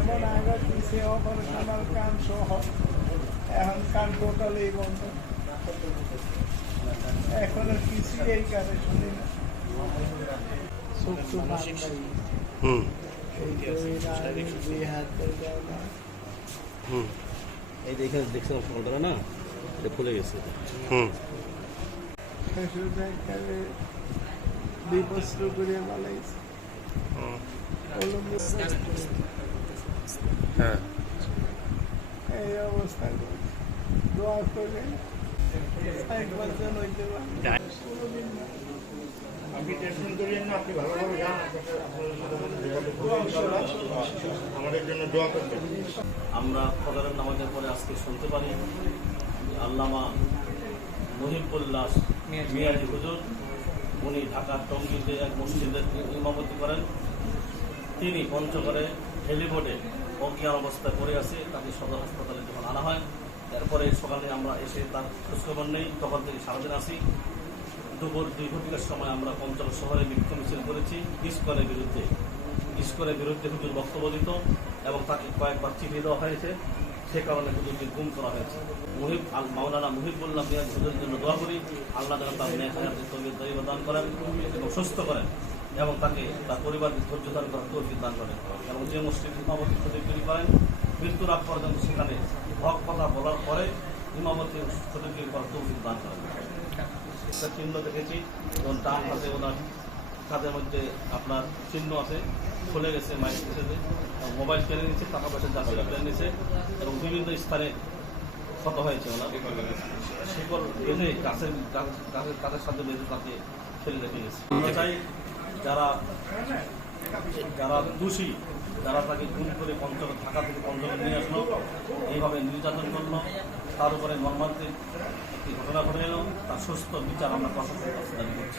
এমন আগে দিছে অপারেশনাল কান সহ এখন কান টোটালি বন্ধ এখন আর কিছু এই কানে শুনি না হুম এই খুলে গেছে বিপস্ত করে বালাইছে হুম। হ্যাঁ। এই অবস্থা দোয়া করে একবার যেন হইতে পারে। কোনোদিন না আপনি টেনশন করিয়েন না আপনি ভালোভাবে যান। আমাদের যোগাযোগ করবেন। আমাদের জন্য দোয়া করবেন। আমরা ফজরের নামাজের পরে আজকে শুনতে পারি আল্লামা মহিবুল্লাস মিয়াজি হুজুর। উনি ঢাকার টঙ্গিতে এক মসজিদের ইমামতি করেন। তিনি পঞ্চগড়ে হেলিবোর্ডে অজ্ঞান অবস্থায় পড়ে আছে, তাকে সদর হাসপাতালে যখন আনা হয়, তারপরে সকালে আমরা এসে তার খোঁজখবর নেই, তখন থেকে সারাদিন আসি দুপুর দুই ঘটিকার সময় আমরা পঞ্চগড় শহরে বিক্ষোভ মিছিল করেছি, ইস্কনের বিরুদ্ধে। ইস্কনের বিরুদ্ধে হুজুর বক্তব্য দিত এবং তাকে কয়েকবার চিঠি দেওয়া হয়েছে। সে কারণে হুজুরকে গুম করা হয়েছে। মুহিব আল মাওলানা মুহিবুল্লাহ মিয়াজ হুজুরের জন্য দোয়া করি, আল্লাহ যেন তার হায়াতের তবিয়ত দান করেন এবং সুস্থ করেন। এবং তাকে তার পরিবারকে ধৈর্য দান করার তৌফিক দান করেন। এবং যে মুসলিম ইমামতি সঠিক তৈরি করেন, মৃত্যুর আগ পর্যন্ত সেখানে হক কথা বলার পরে ইমামতি সঠিক তৈরি করার তৌফিক দান করেন। একটা চিহ্ন দেখেছি, এবং ডান হাতে ওনার কাঁধের মধ্যে আপনার চিহ্ন আছে, খুলে গেছে মাইক এসেছে মোবাইল কেড়ে নিচ্ছে টাকা পয়সা যাচ্ছে কেড়ে নিচ্ছে এবং বিভিন্ন স্থানে ক্ষত হয়েছে ওনার। শিকল বেঁধে গাছের গাছ- গাছের সাথে বেঁধে তাকে ফেলে রেখে গেছে। যারা যারা দোষী, যারা তাকে গুম করে পঞ্চগড়, ঢাকা থেকে পঞ্চগড় নিয়ে আসলো, এইভাবে নির্যাতন করল, তার উপরে মর্মান্তিক একটি ঘটনা ঘটে এলো, তার সুস্থ বিচার আমরা প্রশাসনের কাছে দাবি করছি